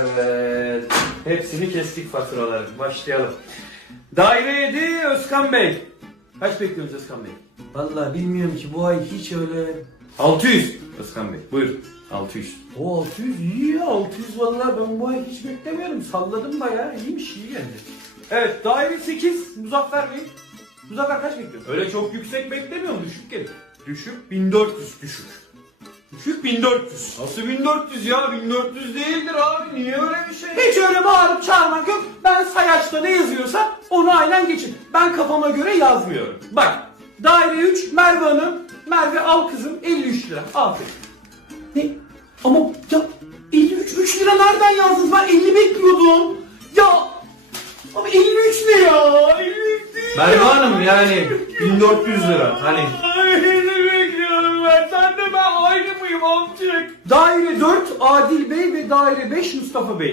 Evet. Hepsini kestik faturaları. Başlayalım. Daire 7 Özkan Bey. Kaç bekliyorsunuz Özkan Bey? Vallahi bilmiyorum ki bu ay hiç öyle... 600. Özkan Bey buyur. 600. O 600 iyi ya 600 vallahi ben bu ay hiç beklemiyorum. Salladım bayağı iyiymiş iyi geldi. Evet daire 8 Muzaffer Bey. Muzaffer kaç bekliyorsun? Öyle çok yüksek beklemiyorum düşük gelir. Düşük 1400 düşük. Düşük 1400. Nasıl 1400 ya? 1400 değildir abi. Niye öyle bir şey? Hiç öyle bağırıp çağırmak yok. Ben sayaçta ne yazıyorsa onu aynen geçin. Ben kafama göre yazmıyorum. Bak daire 3 Merve Hanım. Merve al kızım 53 lira. Aferin. Ne? Ama ya 53 3 lira nereden yazdınız? Ben 50 bekliyordum. Ya ama 53 ne ya? 53 değil Merve ya. Hanım yani 1400 lira. Hani Ay ne bekliyorum ben? Amcık? Daire 4 Adil Bey ve daire 5 Mustafa Bey.